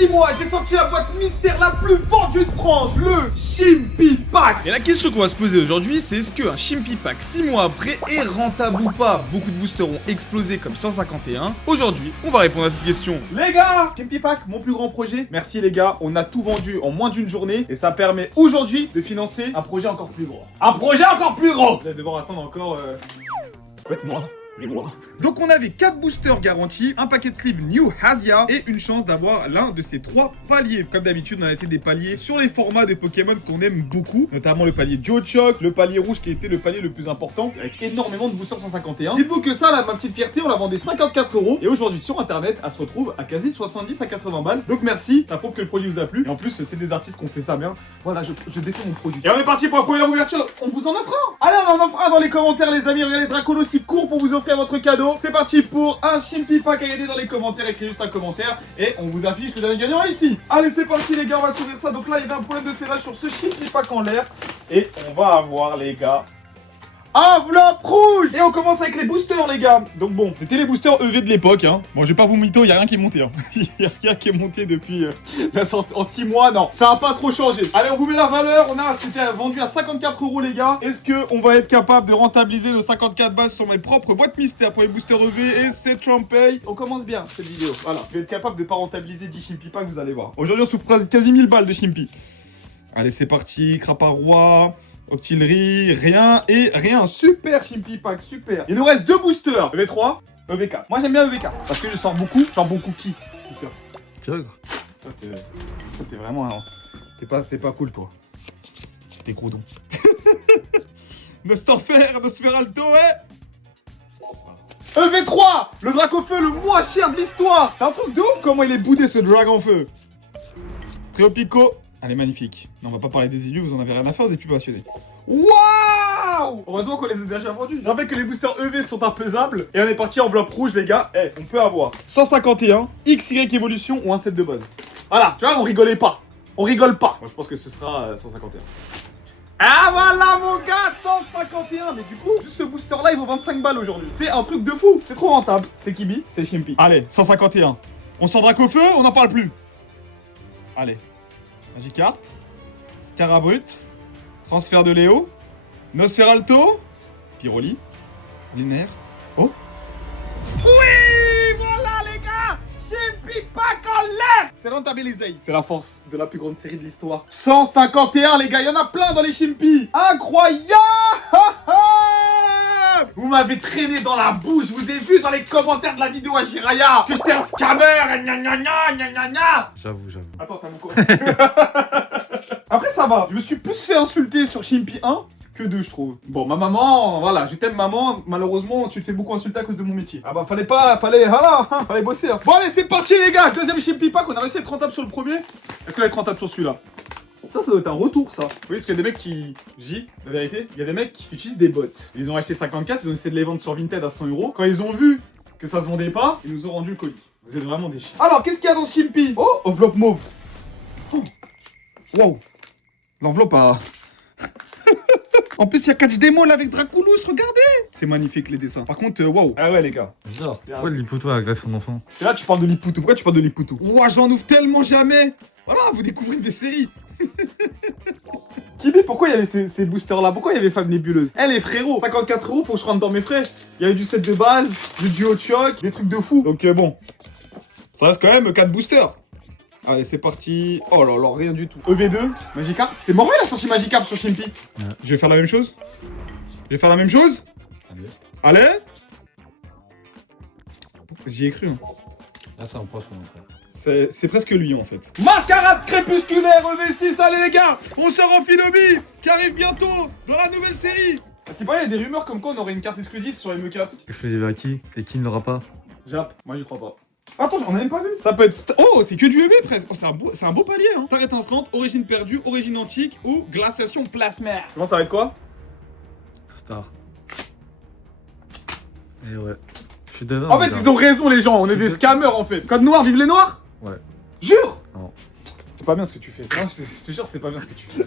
6 mois, j'ai sorti la boîte mystère la plus vendue de France, le Chimpy Pack. Et la question qu'on va se poser aujourd'hui, c'est est-ce qu'un Chimpy Pack 6 mois après est rentable ou pas? Beaucoup de boosters ont explosé comme 151. Aujourd'hui, on va répondre à cette question. Les gars, Chimpy Pack, mon plus grand projet. Merci les gars, on a tout vendu en moins d'une journée et ça permet aujourd'hui de financer un projet encore plus gros. Un projet encore plus gros. Vous allez devoir attendre encore 7 mois. Donc on avait 4 boosters garantis, un paquet de sleeve New Hazia et une chance d'avoir l'un de ces 3 paliers. Comme d'habitude, on a fait des paliers sur les formats de Pokémon qu'on aime beaucoup, notamment le palier Geochoc, le palier rouge qui était le palier le plus important, avec énormément de boosters 151. Dites-vous que ça, là, ma petite fierté, on l'a vendu 54 € et aujourd'hui sur internet, elle se retrouve à quasi 70 à 80 balles. Donc merci, ça prouve que le produit vous a plu. Et en plus, c'est des artistes qui ont fait ça bien. Voilà, je défends mon produit. Et on est parti pour la première ouverture. On vous en offre un. Allez, on en offre un dans les commentaires, les amis. Regardez, Dracolo aussi court pour vous offrir votre cadeau. C'est parti pour un Chimpy Pack à gagner dans les commentaires. Écrivez juste un commentaire et on vous affiche le dernier gagnant ici. Allez, c'est parti les gars, on va s'ouvrir ça. Donc là, il y avait un problème de serrage sur ce Chimpy Pack en l'air. Et on va avoir les gars enveloppe rouge. Et on commence avec les boosters les gars. Donc bon, c'était les boosters EV de l'époque hein. Bon, je vais pas vous mytho, y a rien qui est monté hein. Y a rien qui est monté depuis la sortie en 6 mois, non. Ça a pas trop changé. Allez, on vous met la valeur. C'était vendu à 54 € les gars. Est-ce que on va être capable de rentabiliser le 54 balles sur mes propres boîtes mystères pour les boosters EV et c'est Trumpay. On commence bien cette vidéo. Voilà, je vais être capable de pas rentabiliser 10 Chimpy Pack, vous allez voir. Aujourd'hui, on souffre quasi 1000 balles de Chimpy. Allez, c'est parti. Craparois. Octillerie, rien et rien. Super Chimpy Pack, super. Il nous reste 2 boosters. EV3, EV4. Moi j'aime bien EV4 parce que je sors beaucoup. Je sors bon cookie. Tigre. Toi t'es vraiment un... T'es pas cool toi. T'es gros don. Nostorfer, Nosferalto, EV3, le Dracofeu le moins cher de l'histoire. C'est un truc de ouf comment il est boudé ce Dragonfeu. Tréopico. Elle est magnifique. Non, on va pas parler des élus, vous en avez rien à faire, vous êtes plus passionnés. Waouh! Heureusement qu'on les a déjà vendus. Je rappelle que les boosters EV sont impesables. Et on est parti enveloppe rouge, les gars. On peut avoir 151, XY évolution ou un set de base. Voilà, tu vois, on rigolait pas. On rigole pas. Moi, je pense que ce sera 151. Ah voilà mon gars, 151. Mais du coup, juste ce booster là il vaut 25 balles aujourd'hui. C'est un truc de fou. C'est trop rentable. C'est Kibi, c'est Chimpy. Allez, 151. On sort Dracofeu, on n'en parle plus. Allez. Magikarp, Scarabrut, Transfert de Léo, Nosferalto, Pyroli, Lunaire. Oh! Oui! Voilà les gars! Chimpy Pack en l'air! C'est rentabilisé. C'est la force de la plus grande série de l'histoire. 151 les gars, il y en a plein dans les Chimpy! Incroyable! Vous m'avez traîné dans la boue, je vous ai vu dans les commentaires de la vidéo à Jiraya que j'étais un scammer, gna gna gna gna gna gna. J'avoue. Attends, t'as mon quoi? Après ça va, je me suis plus fait insulter sur Chimpy 1 que 2 je trouve. Bon, ma maman, voilà, je t'aime maman, malheureusement tu te fais beaucoup insulter à cause de mon métier. Ah bah fallait bosser hein. Bon allez c'est parti les gars, deuxième Chimpy Pack, on a réussi à être rentable sur le premier. Est-ce qu'on va être rentable sur celui-là? Ça doit être un retour, ça. Vous voyez, parce qu'il y a des mecs qui... la vérité, il y a des mecs qui utilisent des bots. Ils ont acheté 54, ils ont essayé de les vendre sur Vinted à 100 €. Quand ils ont vu que ça se vendait pas, ils nous ont rendu le colis. Vous êtes vraiment des chiens. Alors, qu'est-ce qu'il y a dans ce Chimpy? Oh, enveloppe mauve. Oh. Wow. L'enveloppe a... En plus, il y a catch démo là avec Draculus, regardez. C'est magnifique les dessins. Par contre, waouh. Ah ouais les gars. Genre, pourquoi Liputo a agressé son enfant? Et là, tu parles de Liputo. Pourquoi tu parles de Liputo? Ouah, j'en ouvre tellement jamais. Voilà, vous découvrez des séries. Kibi, pourquoi il y avait ces boosters là? Pourquoi il y avait Femme Nébuleuse? Eh les frérots, 54 €, faut que je rentre dans mes frais. Il y avait du set de base, du duo choc, des trucs de fou. Donc bon, ça reste quand même 4 boosters. Allez, c'est parti. Oh là là, rien du tout. EV2, Magikarp. C'est Morel la sortie Magikarp sur Chimpy. Ouais. Je vais faire la même chose. Allez. J'y ai cru. Hein. Là, ça en passe mon frère. C'est presque lui en fait. Mascarade crépusculaire EV6, allez les gars, on sort en Phinobi qui arrive bientôt dans la nouvelle série. À ce qui paraît, il y a des rumeurs comme quoi on aurait une carte exclusive sur les M4. Exclusive à qui? Et qui ne l'aura pas? Jap, moi j'y crois pas. Attends, j'en ai même pas vu. Ça peut être... Oh, c'est que du EV presque. Oh, c'est un beau palier hein. Star étincelante, origine perdue, origine antique ou glaciation plasmaire. Comment ça va être quoi? Star. Et ouais. Je suis d'accord. En fait, ils ont raison les gens, on est des scammers en fait. Code noir, vive les noirs. Ouais. Jure. Non. C'est pas bien ce que tu fais. Non, je te jure, c'est pas bien ce que tu fais.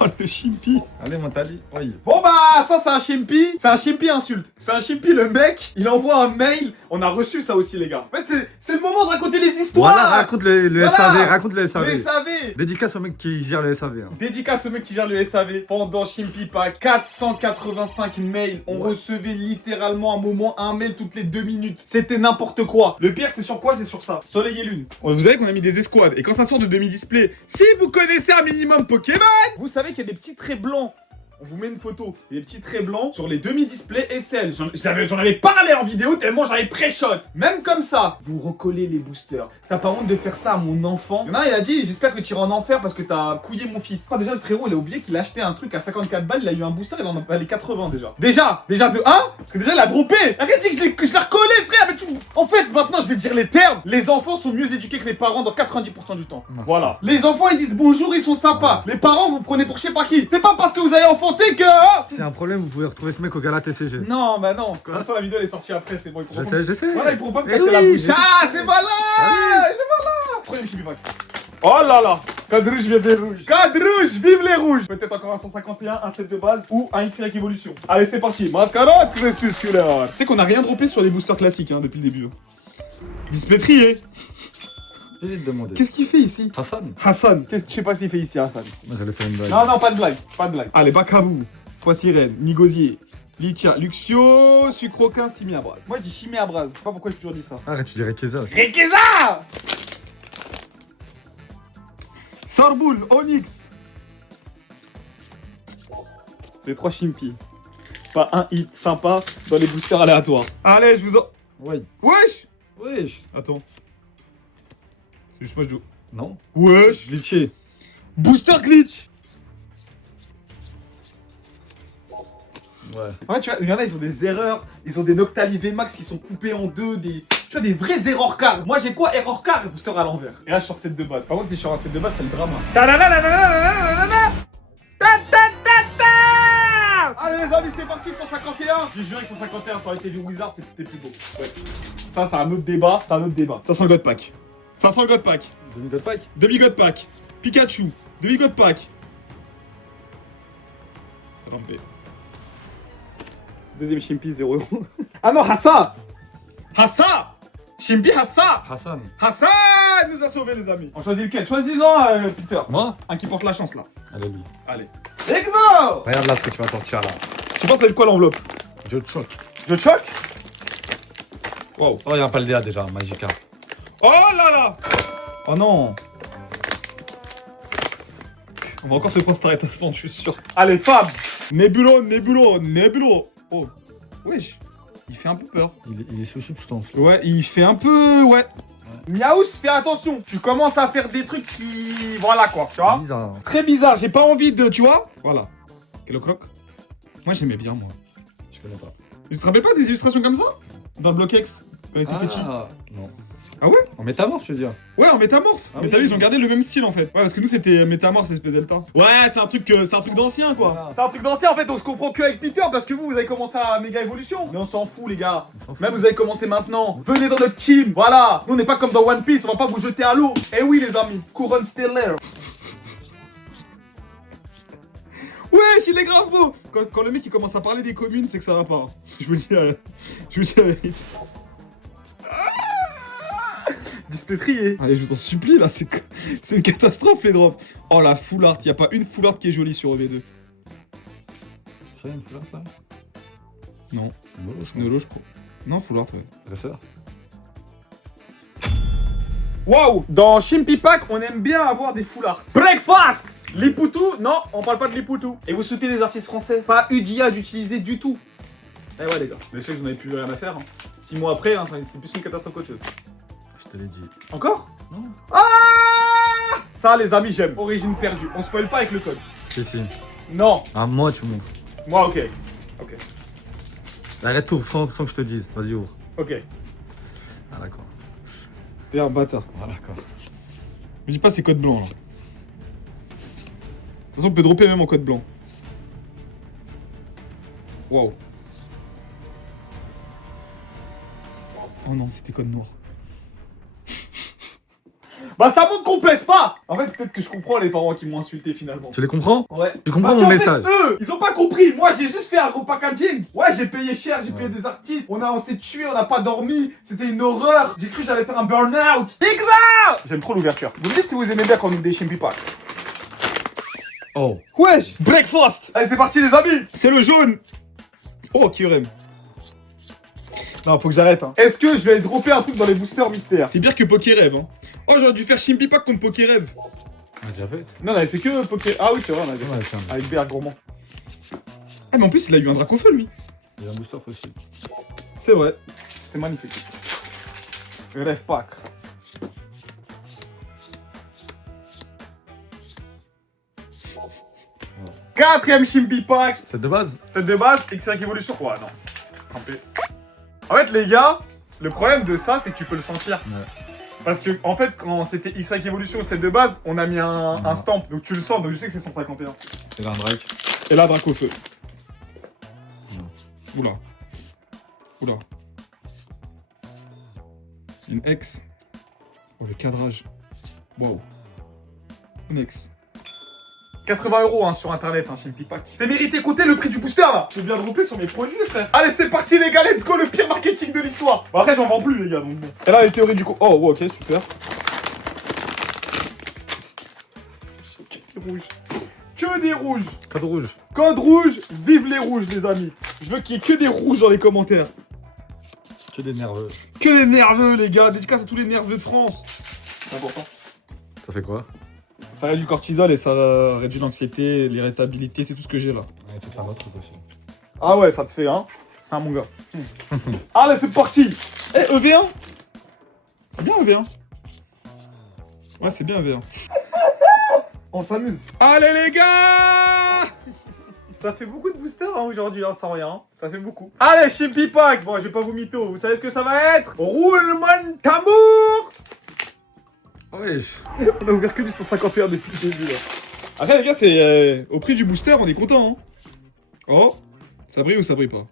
Oh le Le Chimpy. Allez, Montali. Oui. Bon bah ça c'est un Chimpy. C'est un Chimpy insulte. C'est un Chimpy, le mec, il envoie un mail. On a reçu ça aussi les gars. En fait c'est le moment de raconter les histoires. Voilà, raconte le Voilà. SAV, raconte le SAV. Les SAV. Dédicace au mec qui gère le SAV. Hein. Dédicace au mec qui gère le SAV. Pendant Chimpy Pack, 485 mails. On recevait littéralement un moment un mail toutes les 2 minutes. C'était n'importe quoi. Le pire c'est sur quoi? C'est sur ça. Soleil et lune. Vous savez qu'on a mis des escouades. Et quand ça sort de demi-display, si vous connaissez un minimum Pokémon, vous savez qu'il y a des petits traits blancs. On vous met une photo, il y a des petits traits blancs sur les demi-displays SL. J'en avais parlé en vidéo tellement j'avais pré-shot. Même comme ça, vous recollez les boosters. T'as pas honte de faire ça à mon enfant? Il y en a un, il a dit, j'espère que tu iras en enfer parce que t'as couillé mon fils. Ah, déjà, le frérot, il a oublié qu'il a acheté un truc à 54 balles, il a eu un booster, il en a les 80 déjà. Déjà de 1, parce que déjà, il a droppé. Arrête de dire que je l'ai recollé, frère, mais tu... En fait, maintenant, je vais te dire les termes. Les enfants sont mieux éduqués que les parents dans 90% du temps. Merci. Voilà. Les enfants, ils disent bonjour, ils sont sympas. Les parents, vous prenez pour je sais pas qui. C'est pas parce que vous avez enfanté que... hein. C'est un problème, vous pouvez retrouver ce mec au gala TCG. Non, bah non. De toute façon, la vidéo, elle est sortie après, c'est bon. Ils pourront pas... Je sais. Voilà, ils pourront pas me Eh casser la oui, bouche. mais- Ah, c'est malin. Allez. Il est malin. Premier Chibi Pack. Oh là là. Code rouge, vive les rouges. Code rouge, vive les rouges. Peut-être encore un 151, un set de base ou un X-Ray Evolution. Allez, c'est parti. Mascarade crépusculaire. Tu sais qu'on a rien droppé sur les boosters classiques hein, depuis le début. Display trié. J'hésite de demander. Qu'est-ce qu'il fait ici? Hassan. Hassan. Je sais pas s'il fait ici, Hassan. Moi, j'allais faire une blague. Non, pas de blague. Pas de blague. Allez, Bakabou, Poissirène, Migosier, Litia, Luxio, Sucroquin, Chimiabras. Moi, je dis Chimiabras. Je sais pas pourquoi j'ai toujours dit ça. Arrête, tu dirais Keza. Rekeza! Sorboul, Onyx. C'est les 3 Chimpy. Pas un hit sympa dans les boosters aléatoires. Allez, je vous en... Oui. Wesh! Wesh. Attends. C'est juste moi je joue. Non. Wesh! Glitché. Booster glitch! Ouais. Ouais, tu vois, il y en a, ils ont des erreurs, ils ont des Noctali VMAX qui sont coupés en deux, des... Tu vois, des vrais error cards. Moi, j'ai quoi? Error card et booster à l'envers. Et là, je sors set de base. Par contre, si je sors un set de base, c'est le drama. Allez, les amis, c'est parti, 151. J'ai juré que 151, ça aurait été du Wizard, c'était plus beau. Ouais. Ça, c'est un autre débat, c'est un autre débat. Ça sent le God Pack. Ça sent le God Pack. Demi-God Pack. Demi-God Pack. Pikachu. Demi-God Pack. Rampé. Deuxième Chimpy, 0 €. Ah non, Hassa! Hassa! Chimpy Hassa! Hassan. Hassan nous a sauvés, les amis. On choisit lequel? Choisis-en, Peter. Moi. Un qui porte la chance, là. Allez, lui. Allez. Exo! Regarde là ce que tu vas sortir là. Tu penses à quoi l'enveloppe? Je te choque. Je choque? Wow. Oh, il y a un Paldea déjà, Magica. Oh là là! Oh non! On va encore se prendre Star Ascent, je suis sûr. Allez, Fab! Nebulo! Oh. Wesh. Il fait un peu peur. Il est sous substance. Ouais, il fait un peu... Ouais. Miaous, fais attention. Tu commences à faire des trucs qui... Voilà quoi, tu vois? Bizarre. Très bizarre, j'ai pas envie de... Tu vois? Voilà. Quel croc? Moi, j'aimais bien, moi. Je connais pas. Tu te rappelles pas des illustrations comme ça? Dans le Block X? Quand il était petit? Non. Ah ouais? En métamorphe, je veux dire. Ouais, en métamorphe. Ah mais oui, t'as vu, oui. ils ont gardé le même style en fait. Ouais, parce que nous c'était métamorphe, espèce Delta. Ouais, c'est un truc d'ancien quoi. Voilà. C'est un truc d'ancien en fait, on se comprend que avec Peter parce que vous avez commencé à méga évolution. Mais on s'en fout les gars. On s'en fout. Même vous avez commencé maintenant. Venez dans notre team. Voilà. Nous on n'est pas comme dans One Piece, on va pas vous jeter à l'eau. Eh oui les amis, couronne stellaire. Wesh, il est grave beau. Quand le mec il commence à parler des communes, c'est que ça va pas. Je vous le dis, je vous le dis la vérité. Display trié. Allez, je vous en supplie là, c'est une catastrophe les drops. Oh la full art, y a pas une full art qui est jolie sur EV2. C'est une flotte là. Non, Nolo, je Nolo je crois. Non, full art ouais. Dresseur. Waouh! Dans Chimpy Pack, on aime bien avoir des full art. Breakfast! Lipoutou? Non, on parle pas de Lipoutou. Et vous souhaitez des artistes français? Pas UDIA d'utiliser du tout. Eh ouais les gars, je sais que j'en avais plus rien à faire. Hein. 6 mois après, hein, c'est plus une catastrophe qu'autre chose. Je te l'ai dit. Encore? Non. Ah! Ça les amis j'aime. Origine perdue. On spoil pas avec le code. Si. Non. Ah, moi, tu montres. Moi ok. Ok. Arrête, ouvre sans que je te dise. Vas-y, ouvre. Ok. Ah, d'accord. T'es un bâtard. Ah, d'accord. Me dis pas c'est code blanc là. De toute façon on peut dropper même en code blanc. Wow. Oh non, c'était code noir. Bah ça montre qu'on pèse pas. En fait, peut-être que je comprends les parents qui m'ont insulté finalement. Tu les comprends? Ouais. Tu comprends Parce mon qu'en fait, message? eux, ils ont pas compris. Moi, j'ai juste fait un gros packaging. Ouais, j'ai payé cher, j'ai payé des artistes. On s'est tué, on n'a pas dormi. C'était une horreur. J'ai cru que j'allais faire un burn-out. Pizza! J'aime trop l'ouverture. Vous me dites si vous aimez bien quand on ouvre des Chimpy Pack. Oh. Wesh! Breakfast! Allez, c'est parti, les amis! C'est le jaune. Oh, Kyurem. Non, faut que j'arrête. Hein. Est-ce que je vais dropper un truc dans les boosters mystères? C'est pire que Pokérêve. Hein. Oh, j'aurais dû faire Chimpy Pack contre Pokérêve. On a déjà fait? Non, on avait fait que Poké. Ah oui, c'est vrai, on avait Ouais, fait. tiens. Avec BR Gourmand. Ah, mais en plus, il a eu un Dracofeu, lui. Il y a un booster facile. C'est vrai. C'était magnifique. Rêve Pack. Quatrième Chimpy Pack. C'est de base? C'est de base, X5 Evolution. Ouais, non. Trempé. En fait, les gars, le problème de ça, c'est que tu peux le sentir. Ouais. Parce que, en fait, quand c'était X5 Evolution, c'est de base, on a mis un stamp. Donc tu le sens, donc je sais que c'est 151. C'est là un Drake. Et là, Dracofeu. Oula. Oula. Une X. Oh, le cadrage. Wow. Une X. 80 € hein, sur internet, un Chimpy Pack. C'est mérité, écoutez le prix du booster là. J'ai bien droppé sur mes produits, les frères. Allez, c'est parti, les gars, let's go, le pire marketing de l'histoire. Bon, après, j'en vends plus, les gars, donc bon. Et là, les théories du coup. Oh, ouais, ok, super. Que des rouges. Que des rouges. Code rouge. Code rouge, vive les rouges, les amis. Je veux qu'il y ait que des rouges dans les commentaires. Que des nerveux. Que des nerveux, les gars. Dédicace à tous les nerveux de France. C'est important. Ça fait quoi? Ça réduit du cortisol et ça réduit l'anxiété, l'irritabilité, c'est tout ce que j'ai là. Ouais, c'est un autre truc aussi. Ah ouais, ça te fait, hein. Hein, mon gars. Allez, c'est parti. Eh, EV1. C'est bien EV1. Ouais, c'est bien EV1. On s'amuse. Allez, les gars. Ça fait beaucoup de boosters hein, aujourd'hui, hein, sans rien. Ça fait beaucoup. Allez, Chimpy Pack. Bon, je vais pas vous mytho. Vous savez ce que ça va être? Roulement de tambour. Wesh. On a ouvert que du 151 depuis le début, là. Après, les gars, c'est au prix du booster, on est content. Hein. Oh, ça brille ou ça brille pas?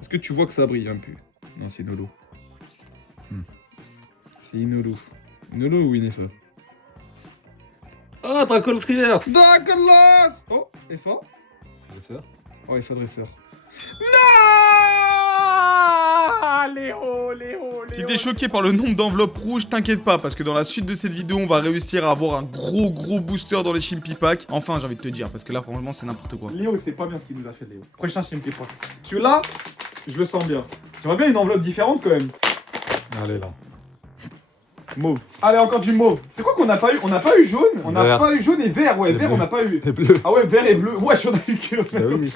Est-ce que tu vois que ça brille un peu? Non, c'est Nolo. C'est Inolo. Nolo ou Inefa? Ah, Draco le Triverse. Dracolos. Oh, FA. Dresseur. Oh, FA dresseur. Léo. Si t'es choqué par le nombre d'enveloppes rouges, t'inquiète pas, parce que dans la suite de cette vidéo, on va réussir à avoir un gros booster dans les Chimpy Pack. Enfin, j'ai envie de te dire, parce que là, franchement, c'est n'importe quoi. Léo, c'est pas bien ce qu'il nous a fait, Léo. Prochain Chimpy Pack. Celui-là, je le sens bien. J'aimerais bien une enveloppe différente quand même. Allez, là. Mauve. Allez, encore du mauve. C'est quoi qu'on n'a pas eu? On n'a pas eu jaune. On n'a Vert. pas eu jaune et vert. Ouais, Et vert, bleu. on n'a pas eu. C'est bleu. Ah ouais, vert et bleu. Ouais, j'en ai eu que. Bah oui.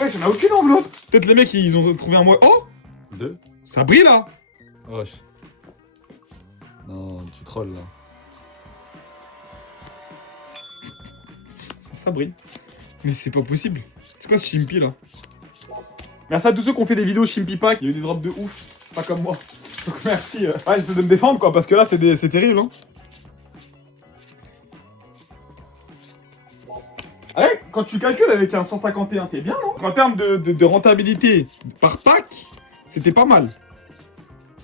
Ouais, j'en ai aucune enveloppe. Peut-être les mecs, ils ont trouvé un mois. Oh, 2. ça brille là. Wesh. Non, tu trolls là. Ça brille. Mais c'est pas possible. C'est quoi ce Chimpy là? Merci à tous ceux qui ont fait des vidéos Chimpy Pack. Il y a eu des drops de ouf. Pas comme moi. Donc merci. Ouais, j'essaie de me défendre quoi, parce que là, c'est terrible. Hein. Ouais, quand tu calcules avec un 151, t'es bien, non? En termes de rentabilité par pack, c'était pas mal.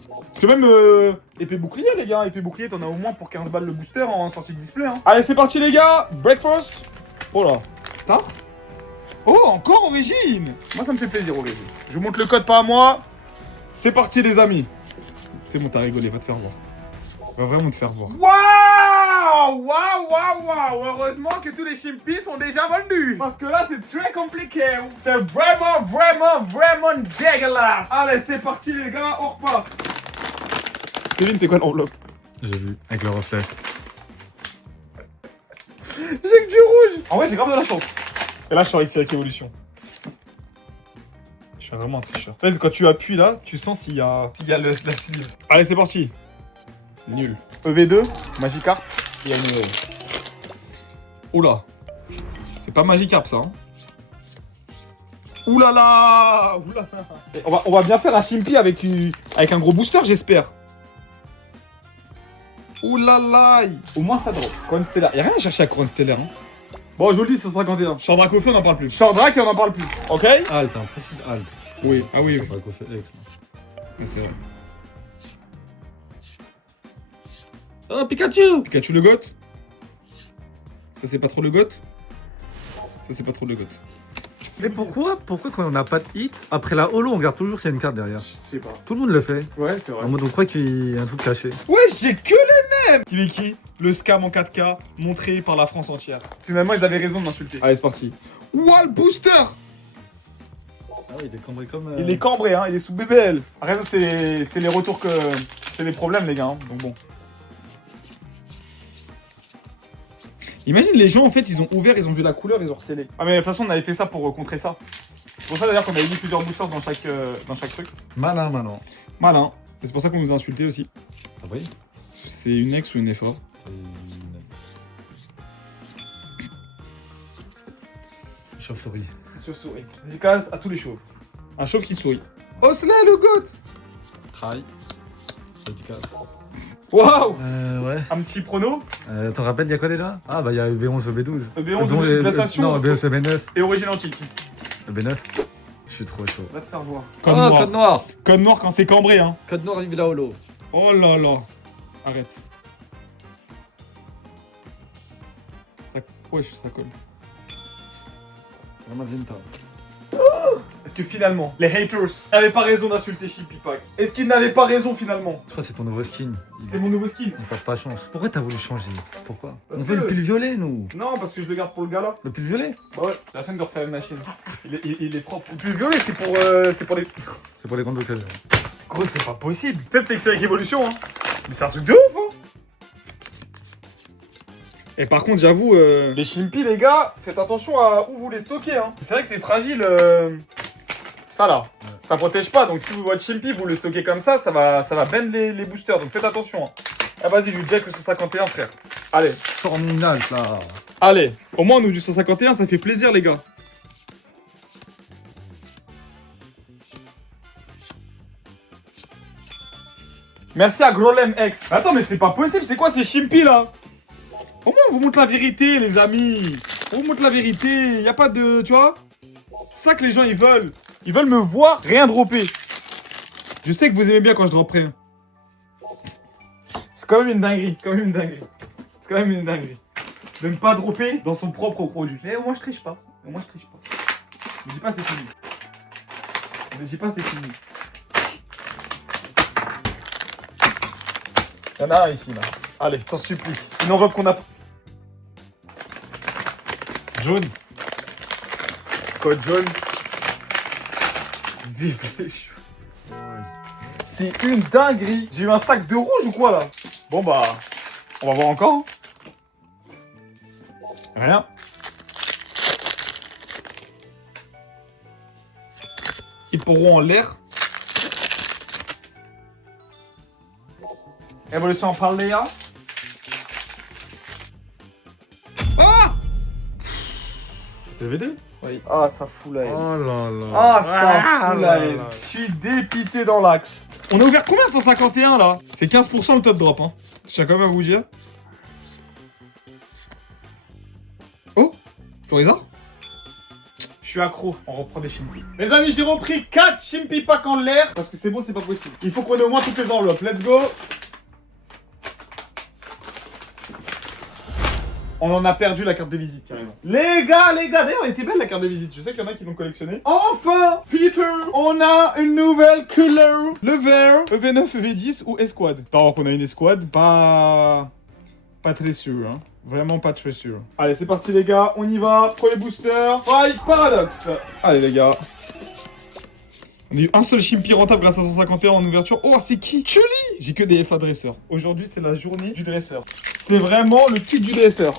Parce que même épée bouclier, les gars. Épée bouclier, t'en as au moins pour 15 balles le booster en sortie de display. Hein. Allez, c'est parti, les gars. Breakfast. Oh là. Star. Oh, encore Origine. Moi, ça me fait plaisir, Aurélie. Je vous montre le code, pas à moi. C'est parti, les amis. C'est bon, t'as rigolé, va te faire voir. Va vraiment te faire voir. Waouh! Heureusement que tous les Chimpy sont déjà vendus. Parce que là, c'est très compliqué. C'est vraiment dégueulasse. Allez, c'est parti, les gars. On repart. Kevin, c'est quoi l'enveloppe? J'ai vu, avec le reflet. J'ai que du rouge. En vrai, j'ai grave de la chance. Et là, je suis ici avec Evolution. Je suis vraiment un tricheur. En fait, quand tu appuies là, tu sens s'il y a la sleeve. Allez, c'est parti. Nul. EV2, Magikarp, il y a une... Oula. C'est pas Magikarp ça. Hein. Oulala. Et on va bien faire un Chimpy avec un gros booster, j'espère. Oulala. Au moins, ça drop. Couronne Stellaire. Y'a rien à chercher à Couronne Stellaire. Hein. Bon, je vous le dis, c'est 151. Char Dracofeu, on en parle plus. Shardrak et on en parle plus. Ok? Alt, hein, précise Alt. Oui, ah oui. Ça, Draco fait X. Ouais, c'est vrai. Oh, Pikachu! Pikachu le goth. Ça, c'est pas trop le goth. Ça, c'est pas trop le goth. Mais pourquoi quand on n'a pas de hit, après la holo, on regarde toujours s'il y a une carte derrière? Je sais pas. Tout le monde le fait. Ouais, c'est vrai. En mode, on croit qu'il y a un truc caché. Ouais, j'ai que les mêmes. Qui le scam en 4K montré par la France entière. Finalement, ils avaient raison de m'insulter. Allez, c'est parti. Wall Booster. Ah oui, il est cambré comme... Il est cambré, hein. Il est sous BBL. Après, ça, c'est les retours que... C'est les problèmes, les gars. Hein. Donc bon. Imagine les gens, en fait, ils ont ouvert, ils ont vu la couleur, ils ont recellé. Ah mais de toute façon, on avait fait ça pour contrer ça. C'est pour ça d'ailleurs qu'on avait mis plusieurs boosters dans chaque truc. Malin. Malin. Et c'est pour ça qu'on nous a insultés aussi. Ah oui? C'est une ex ou une effort? Chauve-souris. Chauve-souris. Dédicace à tous les chauves. Un chauve qui sourit. Osla le goth. Try. Dédicace. Waouh. Ouais. Un petit prono. T'en rappelles, il y a quoi déjà? Ah bah il y a B11, B12. B11, l'assassin. Non, B11, B9. Et origine antique. B9. Je suis trop chaud. Va te faire voir. Code noir. Code noir. Code noir quand c'est cambré, hein. Code noir, vive la holo. Oh là là. Arrête. Ça... Wesh, ça colle. Magenta. Est-ce que finalement, les haters n'avaient pas raison d'insulter Chippy Pack? Est-ce qu'ils n'avaient pas raison finalement? Je crois que c'est ton nouveau skin. C'est mon nouveau skin. On passe pas chance. Pourquoi t'as voulu changer? Pourquoi? Parce On veut que- le pull violet, nous. Non, parce que je le garde pour le gala. Le pull violet? Bah ouais, j'ai la flemme de refaire une machine. Il est propre. Le plus violet, c'est pour les... C'est pour les grandes occasions. Gros, c'est pas possible. Peut-être c'est que c'est avec Evolution, hein. Mais c'est un truc de ouf, hein. Et par contre, j'avoue, les Chimpy, les gars, faites attention à où vous les stockez, hein. C'est vrai que c'est fragile, ça là. Ouais. Ça protège pas, donc si vous votre Chimpy, vous le stockez comme ça va bend les boosters, donc faites attention. Hein. Ah vas-y, je vous jack le 151, frère. Allez. Sorminal, ça. Allez, au moins, nous, du 151, ça fait plaisir, les gars. Merci à Grolem X. Attends, mais c'est pas possible, c'est quoi ces Chimpy, là? Au moins, on vous montre la vérité, les amis. On vous montre la vérité, y a pas de... Tu vois? C'est ça que les gens, ils veulent. Ils veulent me voir rien dropper. Je sais que vous aimez bien quand je drop rien. C'est quand même une dinguerie, C'est quand même une dinguerie. De ne pas dropper dans son propre produit. Mais au moins je triche pas. Ne dis pas c'est fini. Y'en a un ici là. Allez, je t'en supplie. Une enveloppe qu'on a. Jaune. Code jaune. Vive les cheveux. C'est une dinguerie. J'ai eu un stack de rouge ou quoi là? Bon bah, on va voir encore. Hein. Rien. Ils pourront en l'air. Évolution en Paléa. Ah! TVD? Oui. Ah, ça fout la haine. Oh là là. Ah, ça fout la là haine. là. Je suis dépité dans l'axe. On a ouvert combien de 151 là? C'est 15% le top drop, hein. Je tiens quand même à vous dire. Oh, Florizard? Je suis accro, on reprend des Chimpy. Les amis, j'ai repris 4 Chimpy Pack en l'air. Parce que c'est bon, c'est pas possible. Il faut qu'on ait au moins toutes les enveloppes. Let's go. On en a perdu la carte de visite, carrément. Les gars, d'ailleurs, elle était belle la carte de visite. Je sais qu'il y en a qui l'ont collectionnée. Enfin, Peter, on a une nouvelle couleur. Le vert, EV9, EV10 ou Esquad. Par contre, on a une Esquad, pas très sûr, hein. Vraiment pas très sûr. Allez, c'est parti, les gars. On y va. Premier booster. Fight Paradox. Allez, les gars. On a eu un seul Chimpy rentable grâce à 151 en ouverture. Oh, c'est qui? Chuli. J'ai que des FA dresseurs. Aujourd'hui, c'est la journée du dresseur. C'est vraiment le kit du dresseur.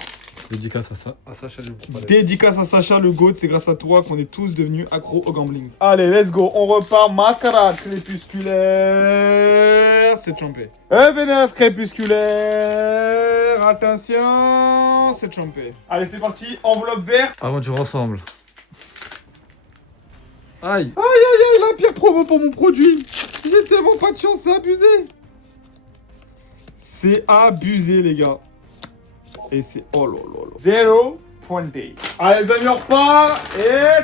Dédicace à Sacha du groupe. Dédicace à Sacha le GOAT, c'est grâce à toi qu'on est tous devenus accros au gambling. Allez, let's go, on repart. Mascarade crépusculaire, c'est trompé. EV9 crépusculaire, attention, c'est trompé. Allez, c'est parti, enveloppe verte. Aventure ensemble. Aïe. Aïe, la pire promo pour mon produit. J'ai tellement pas de chance, c'est abusé. C'est abusé, les gars. Et c'est... Oh là là là. 0.8. Allez, les amis, on repart. Et...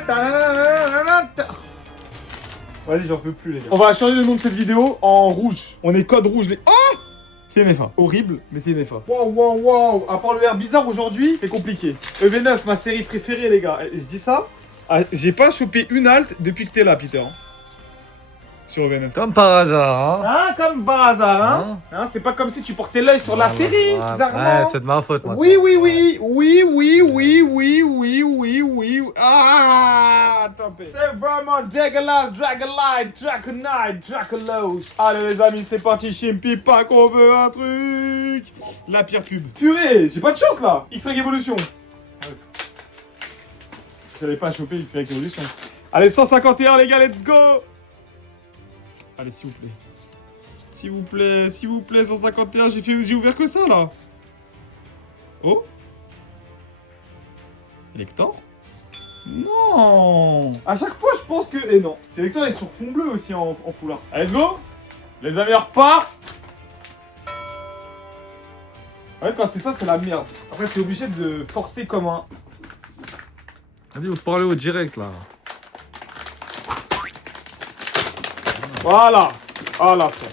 Vas-y, j'en peux plus, les gars. On va changer le nom de cette vidéo en rouge. On est code rouge, les... Oh! C'est NFA. Horrible, mais c'est NFA. Waouh. À part le air bizarre aujourd'hui, c'est compliqué. EV9, ma série préférée, les gars. Je dis ça. J'ai pas chopé une halte depuis que t'es là, Peter. Sur EV9. Comme par hasard, hein. Hein, comme par hasard, hein. C'est pas comme si tu portais l'œil sur la série, bizarrement. Ouais, c'est de ma faute, moi. Oui. Ah, tapé. C'est vraiment dégueulasse, Dragonlight, Dragonite, Dracolos. Allez les amis, c'est parti, Chimpy Pack, on veut un truc. La pire pub. Purée, j'ai pas de chance là. X-Ray Evolution. J'avais pas chopé X-Ray Evolution. Allez, 151 les gars, let's go. Allez, s'il vous plaît. S'il vous plaît, 151, j'ai ouvert que ça, là. Oh. Elector. Non. À chaque fois, je pense que... Eh non. C'est Elector, ils sont fond bleu aussi en foulard. Allez, let's go. Les amis, on repart. En fait, quand c'est ça, c'est la merde. Après, t'es obligé de forcer comme un... Allez, on se parlait au direct, là. Voilà, frère.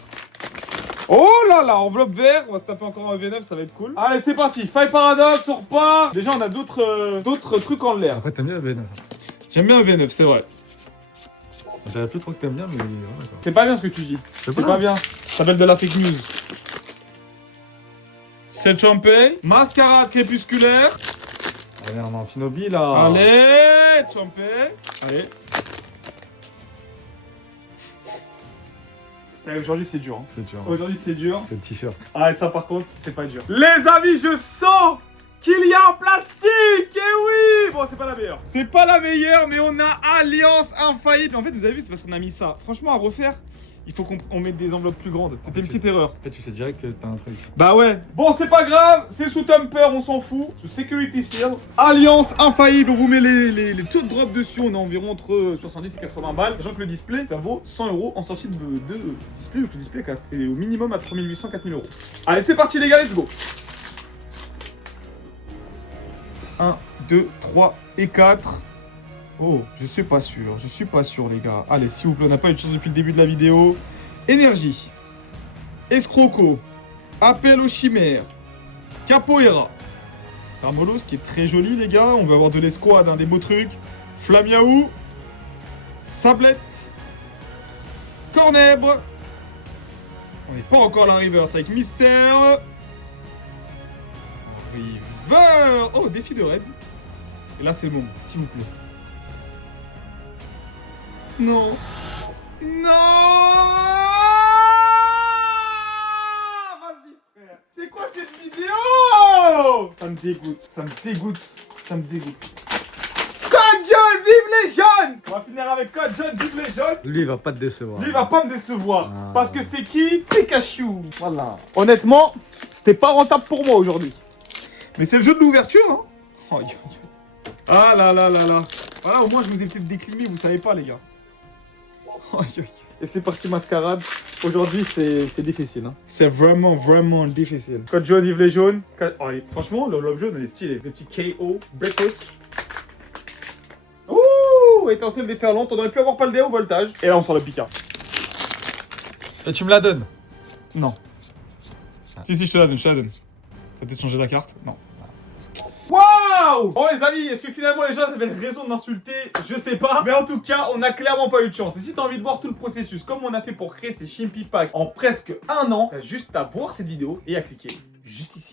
Oh là là, enveloppe vert. On va se taper encore un V9, ça va être cool. Allez, c'est parti. Five Paradox, on repart. Déjà, on a d'autres trucs en l'air. Après, t'aimes bien le V9. J'aime bien le V9, c'est vrai. J'avais plus trop que t'aimes bien, mais... Ouais, C'est pas bien ce que tu dis. C'est pas bien. Ça s'appelle de la fake news. C'est Champé. Mascarade crépusculaire. Allez, on est en Shinobi, là. Allez, Champé. Allez. Aujourd'hui c'est dur. Hein. C'est dur. Aujourd'hui c'est dur. C'est le t-shirt. Ah et ça par contre c'est pas dur. Les amis, je sens qu'il y a un plastique. Eh oui. Bon, c'est pas la meilleure. C'est pas la meilleure, mais on a Alliance Infaillible. En fait, vous avez vu, c'est parce qu'on a mis ça. Franchement, à refaire, il faut qu'on mette des enveloppes plus grandes. C'était une petite erreur. En fait, tu sais direct que t'as un truc. Bah ouais. Bon, c'est pas grave. C'est sous Thumper, on s'en fout. Sous Security Seal. Alliance Infaillible. On vous met les taux de drop dessus. On a environ entre 70 et 80 balles. Sachant que le display, ça vaut 100 € en sortie de display. Donc le display est au minimum à 3800, 4000 €. Allez, c'est parti, les gars. Let's go. 1, 2, 3 et 4. Oh, je suis pas sûr, les gars. Allez, s'il vous plaît, on n'a pas eu de chance depuis le début de la vidéo. Énergie. Escroco. Appel aux chimères. Capoeira. Thermolos qui est très joli, les gars. On va avoir de l'escouade, des beaux trucs. Flamiaou. Sablette. Cornèbre. On n'est pas encore à la reverse avec Mystère. River. Oh, défi de raid. Et là, c'est le moment, s'il vous plaît. Non. Non. Vas-y, frère. C'est quoi cette vidéo? Ça me dégoûte. Code jaune, vive les jeunes. On va finir avec code jaune, vive les jeunes. Lui, il va pas te décevoir. Lui, il va pas me décevoir. Ah. Parce que c'est qui? Pikachu. Voilà. Honnêtement, c'était pas rentable pour moi aujourd'hui. Mais c'est le jeu de l'ouverture, hein. Oh, ah là là là là. Voilà, au moins, je vous ai peut-être déclimé, vous savez pas, les gars. Oh, et c'est parti, mascarade. Aujourd'hui, c'est difficile. Hein. C'est vraiment difficile. Code jaune, vive les jaunes. Oh, allez, franchement, l'enveloppe jaune, elle est stylée. Le petit KO, breakfast. Ouh, étincelle déferlante. On aurait pu avoir pas le dé au voltage. Et là, on sort le Pika. Et tu me la donnes? Non. Si, je te la donne, Ça va peut-être changer la carte? Non. Waouh! Bon les amis, est-ce que finalement les gens avaient raison de m'insulter? Je sais pas. Mais en tout cas, on a clairement pas eu de chance. Et si t'as envie de voir tout le processus, comme on a fait pour créer ces Chimpy Packs en presque un an, t'as juste à voir cette vidéo et à cliquer juste ici.